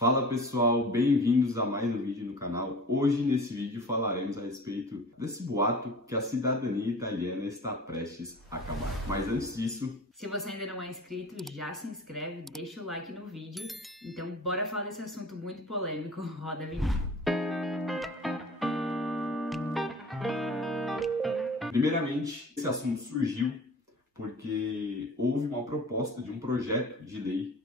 Fala pessoal, bem-vindos a mais um vídeo no canal. Hoje nesse vídeo falaremos a respeito desse boato que a cidadania italiana está prestes a acabar. Mas antes disso... Se você ainda não é inscrito, já se inscreve, deixa o like no vídeo. Então bora falar desse assunto muito polêmico, roda a vinheta. Primeiramente, esse assunto surgiu porque houve uma proposta de um projeto de lei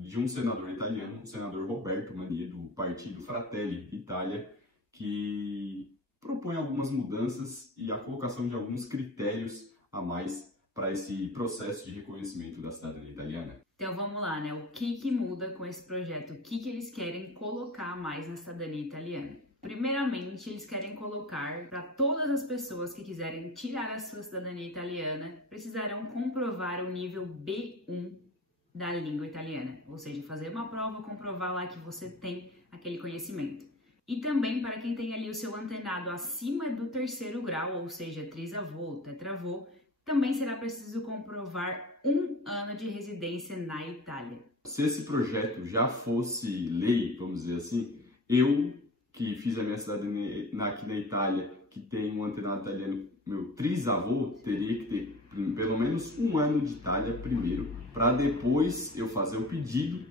de um senador italiano, o senador Roberto Mania, do partido Fratelli d'Italia, que propõe algumas mudanças e a colocação de alguns critérios a mais para esse processo de reconhecimento da cidadania italiana. Então vamos lá, né? O que muda com esse projeto? O que eles querem colocar mais na cidadania italiana? Primeiramente, eles querem colocar para todas as pessoas que quiserem tirar a sua cidadania italiana, precisarão comprovar o nível B1 da língua italiana, ou seja, fazer uma prova, comprovar lá que você tem aquele conhecimento. E também para quem tem ali o seu antenado acima do 3º grau, ou seja, trisavô, tetravô, também será preciso comprovar 1 ano de residência na Itália. Se esse projeto já fosse lei, vamos dizer assim, eu que fiz a minha cidadania aqui na Itália, que tem um antenado italiano, meu trisavô, teria que ter pelo menos 1 ano de Itália primeiro, para depois eu fazer o pedido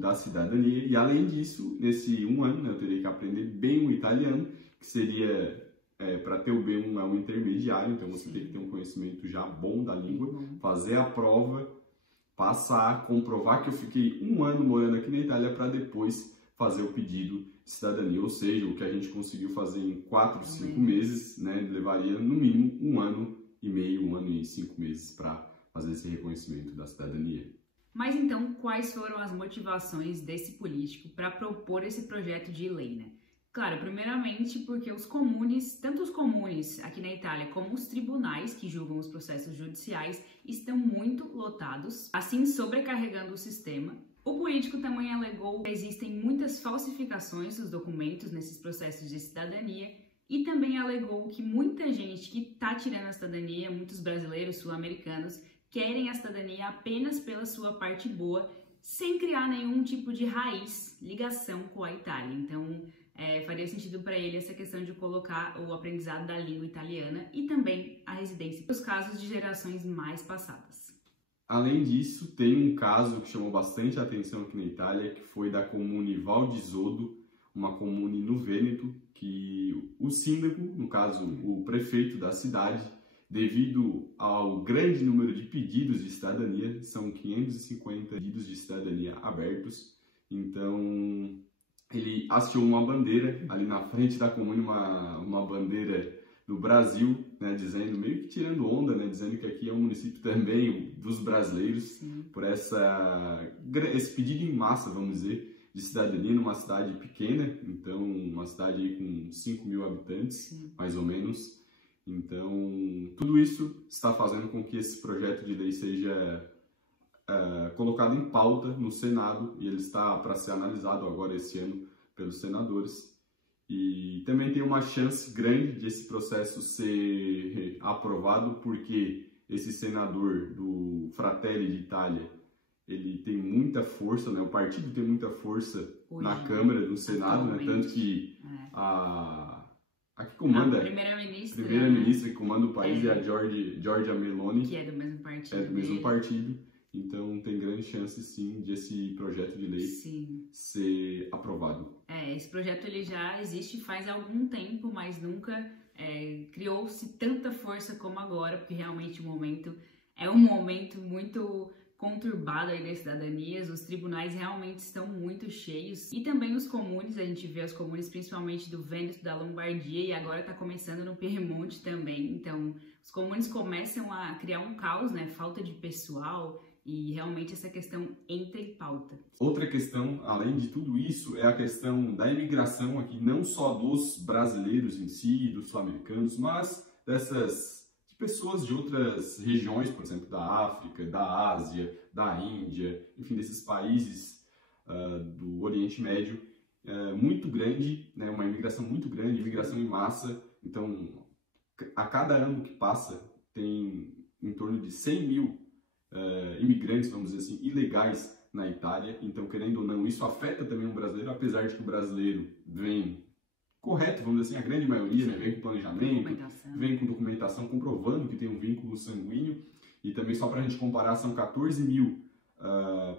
da cidadania. E além disso, nesse 1 ano, né, eu teria que aprender bem o italiano, que seria, para ter o B1 é um intermediário, então você tem que ter um conhecimento já bom da língua, fazer a prova, passar, comprovar que eu fiquei 1 ano morando aqui na Itália para depois fazer o pedido de cidadania, ou seja, o que a gente conseguiu fazer em 4, 5 meses, né, levaria no mínimo 1 ano e meio, 1 ano e 5 meses para fazer esse reconhecimento da cidadania. Mas então, quais foram as motivações desse político para propor esse projeto de lei, né? Claro, primeiramente porque os comunes, tanto os comunes aqui na Itália como os tribunais que julgam os processos judiciais estão muito lotados, assim sobrecarregando o sistema. O político também alegou que existem muitas falsificações dos documentos nesses processos de cidadania e também alegou que muita gente que está tirando a cidadania, muitos brasileiros, sul-americanos, querem a cidadania apenas pela sua parte boa, sem criar nenhum tipo de raiz, ligação com a Itália. Então, faria sentido para ele essa questão de colocar o aprendizado da língua italiana e também a residência nos casos de gerações mais passadas. Além disso, tem um caso que chamou bastante a atenção aqui na Itália, que foi da comune Val di Zoddo, uma comune no Vêneto, que o síndaco, no caso o prefeito da cidade, devido ao grande número de pedidos de cidadania, são 550 pedidos de cidadania abertos, então ele hasteou uma bandeira ali na frente da comune, uma bandeira do Brasil, né, dizendo, meio que tirando onda, né, dizendo que aqui é um município também dos brasileiros. Sim. Por esse pedido em massa, vamos dizer, de cidadania numa cidade pequena, então uma cidade aí com 5 mil habitantes, sim, mais ou menos. Então, tudo isso está fazendo com que esse projeto de lei seja colocado em pauta no Senado, e ele está para ser analisado agora esse ano pelos senadores. E também tem uma chance grande de esse processo ser aprovado, porque esse senador do Fratelli d'Italia, ele tem muita força, né? O partido tem muita força hoje, na Câmara, no Senado, né? Tanto que a que comanda, a primeira-ministra que comanda o país é a Giorgia Meloni, que é do mesmo partido. É do mesmo partido. Então tem grande chance, sim, de esse projeto de lei, sim, ser aprovado. Esse projeto ele já existe faz algum tempo, mas nunca criou-se tanta força como agora, porque realmente o momento é um momento muito conturbado aí das cidadanias, os tribunais realmente estão muito cheios, e também os comunes, a gente vê os comunes principalmente do Vêneto, da Lombardia, e agora está começando no Piemonte também. Então os comunes começam a criar um caos, né, falta de pessoal, e realmente essa questão entra em pauta. Outra questão, além de tudo isso, é a questão da imigração aqui, não só dos brasileiros em si, dos sul-americanos, mas de pessoas de outras regiões, por exemplo, da África, da Ásia, da Índia, enfim, desses países do Oriente Médio, muito grande, né, uma imigração muito grande, imigração em massa. Então, a cada ano que passa, tem em torno de 100 mil imigrantes, vamos dizer assim, ilegais na Itália. Então, querendo ou não, isso afeta também o brasileiro, apesar de que o brasileiro vem correto, vamos dizer assim, a grande maioria, né? Vem com planejamento, vem com documentação comprovando que tem um vínculo sanguíneo. E também, só para a gente comparar, são 14 mil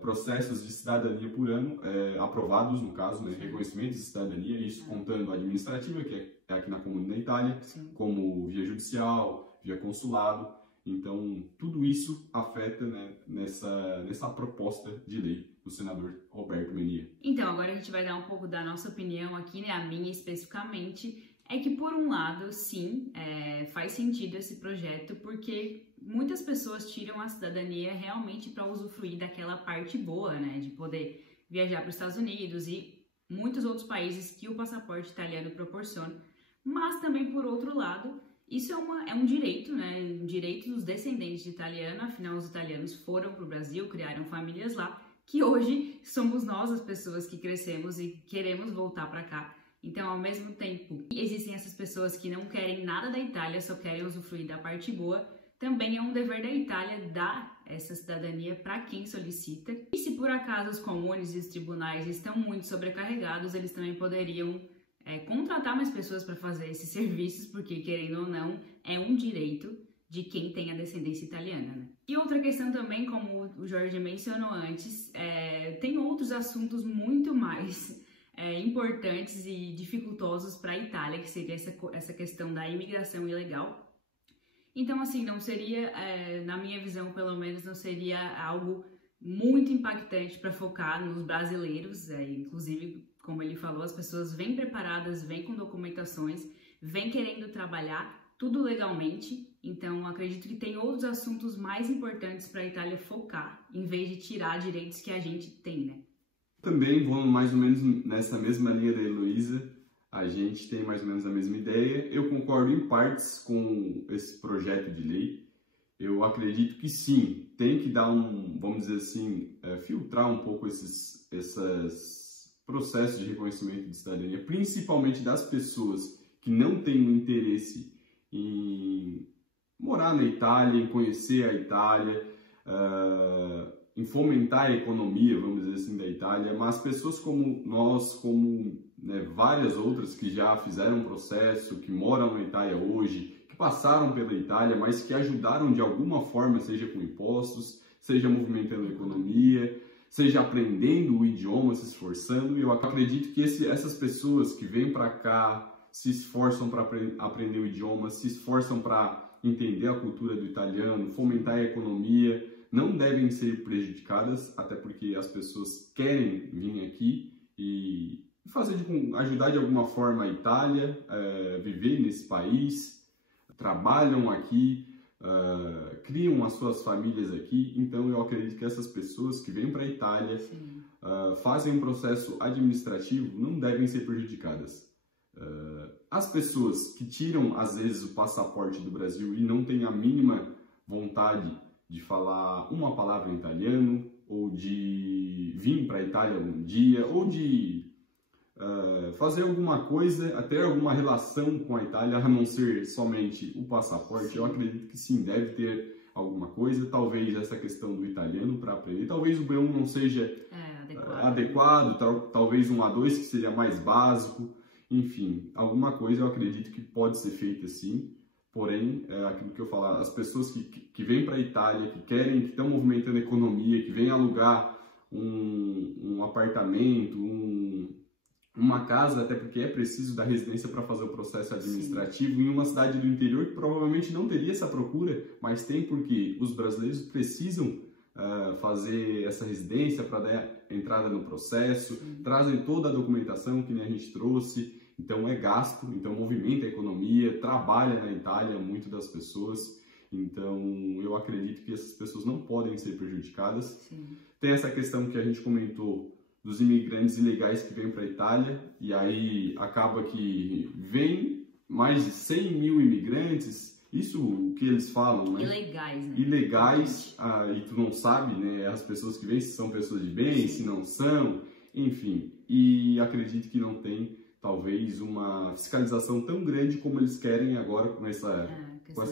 processos de cidadania por ano aprovados, no caso, né? Reconhecimento de cidadania, isso contando a administrativa, que é aqui na Comune na Itália, como via judicial, via consulado. Então, tudo isso afeta, né, nessa proposta de lei do senador Roberto Menia. Então, agora a gente vai dar um pouco da nossa opinião aqui, né, a minha especificamente, é que, por um lado, sim, faz sentido esse projeto, porque muitas pessoas tiram a cidadania realmente para usufruir daquela parte boa, né, de poder viajar para os Estados Unidos e muitos outros países que o passaporte italiano proporciona. Mas também, por outro lado, isso é um direito, né? Um direito dos descendentes de italiano, afinal os italianos foram para o Brasil, criaram famílias lá, que hoje somos nós as pessoas que crescemos e queremos voltar para cá. Então, ao mesmo tempo, existem essas pessoas que não querem nada da Itália, só querem usufruir da parte boa, também é um dever da Itália dar essa cidadania para quem solicita. E se por acaso os comunes e os tribunais estão muito sobrecarregados, eles também poderiam contratar mais pessoas para fazer esses serviços, porque, querendo ou não, é um direito de quem tem a descendência italiana, né? E outra questão também, como o Jorge mencionou antes, tem outros assuntos muito mais importantes e dificultosos para a Itália, que seria essa questão da imigração ilegal. Então, assim, não seria, na minha visão, pelo menos, não seria algo muito impactante para focar nos brasileiros, inclusive, como ele falou, as pessoas vêm preparadas, vêm com documentações, vêm querendo trabalhar, tudo legalmente. Então, acredito que tem outros assuntos mais importantes para a Itália focar, em vez de tirar direitos que a gente tem, né? Também vamos mais ou menos nessa mesma linha da Heloísa, a gente tem mais ou menos a mesma ideia. Eu concordo em partes com esse projeto de lei. Eu acredito que sim, tem que dar vamos dizer assim, filtrar um pouco esses processos de reconhecimento de cidadania, principalmente das pessoas que não têm um interesse em morar na Itália, em conhecer a Itália, em fomentar a economia, vamos dizer assim, da Itália, mas pessoas como nós, como várias outras que já fizeram um processo, que moram na Itália hoje, que passaram pela Itália, mas que ajudaram de alguma forma, seja com impostos, seja movimentando a economia, seja aprendendo o idioma, se esforçando. E eu acredito que essas pessoas que vêm para cá, se esforçam para aprender o idioma, se esforçam para entender a cultura do italiano, fomentar a economia, não devem ser prejudicadas, até porque as pessoas querem vir aqui e ajudar de alguma forma a Itália, viver nesse país, trabalham aqui, criam as suas famílias aqui. Então eu acredito que essas pessoas que vêm para a Itália, fazem um processo administrativo, não devem ser prejudicadas. As pessoas que tiram às vezes o passaporte do Brasil e não têm a mínima vontade de falar uma palavra em italiano, ou de vir para a Itália um dia, ou de fazer alguma coisa, até alguma relação com a Itália, a não ser somente o passaporte. Eu acredito que sim, deve ter alguma coisa, talvez essa questão do italiano para aprender, talvez o B1 não seja adequado, talvez um A2 que seria mais básico, enfim, alguma coisa eu acredito que pode ser feita sim. Porém, aquilo que eu falar, as pessoas que vêm para a Itália, que estão movimentando a economia, que vêm alugar um apartamento, uma casa, até porque é preciso da residência para fazer o processo administrativo, em uma cidade do interior que provavelmente não teria essa procura, mas tem, porque os brasileiros precisam fazer essa residência para dar entrada no processo, trazem toda a documentação que nem a gente trouxe. Então é gasto, então movimenta a economia, trabalha na Itália muito das pessoas. Então eu acredito que essas pessoas não podem ser prejudicadas. Sim. Tem essa questão que a gente comentou dos imigrantes ilegais que vêm para a Itália, e aí acaba que vem mais de 100 mil imigrantes, isso o que eles falam, né? Ilegais, né? Ilegais, e tu não sabe, né? As pessoas que vêm, se são pessoas de bem, se não são, enfim. E acredito que não tem talvez uma fiscalização tão grande como eles querem agora com essa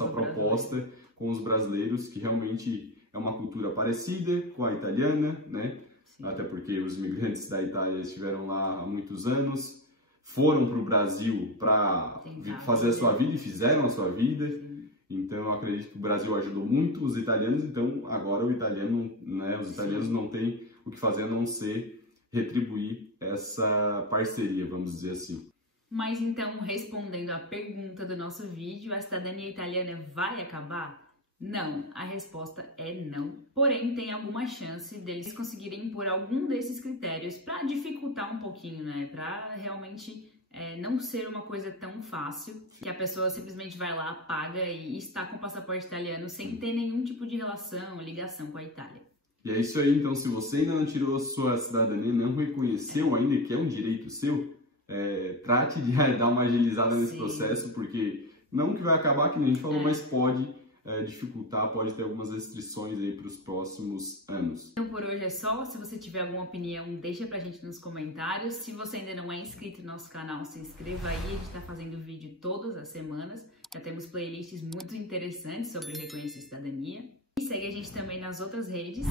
proposta com os brasileiros, que realmente é uma cultura parecida com a italiana, né? até porque os imigrantes da Itália estiveram lá há muitos anos, foram para o Brasil para fazer a sua vida e fizeram a sua vida. Sim. Então eu acredito que o Brasil ajudou muito os italianos, então agora o italiano, né, os italianos não têm o que fazer a não ser retribuir essa parceria, vamos dizer assim. Mas então, respondendo à pergunta do nosso vídeo, a cidadania italiana vai acabar? Não, a resposta é não. Porém, tem alguma chance deles conseguirem impor algum desses critérios para dificultar um pouquinho, né? Para realmente não ser uma coisa tão fácil, que a pessoa simplesmente vai lá, paga e está com o passaporte italiano sem ter nenhum tipo de relação, ligação com a Itália. E é isso aí, então, se você ainda não tirou a sua cidadania, não reconheceu ainda que é um direito seu, trate de dar uma agilizada nesse processo, porque não que vai acabar, que nem a gente falou, mas pode dificultar, pode ter algumas restrições aí para os próximos anos. Então por hoje é só. Se você tiver alguma opinião, deixa pra gente nos comentários. Se você ainda não é inscrito no nosso canal, se inscreva aí. A gente tá fazendo vídeo todas as semanas. Já temos playlists muito interessantes sobre reconhecer cidadania. E segue a gente também nas outras redes.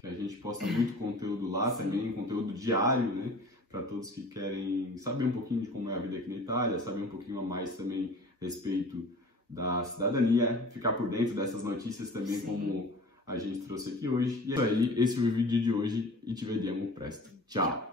Que a gente posta muito conteúdo lá também, conteúdo diário, né? Para todos que querem saber um pouquinho de como é a vida aqui na Itália, saber um pouquinho a mais também a respeito da cidadania, ficar por dentro dessas notícias também, como a gente trouxe aqui hoje. E é isso aí, esse foi o vídeo de hoje e te vediamo presto. Tchau!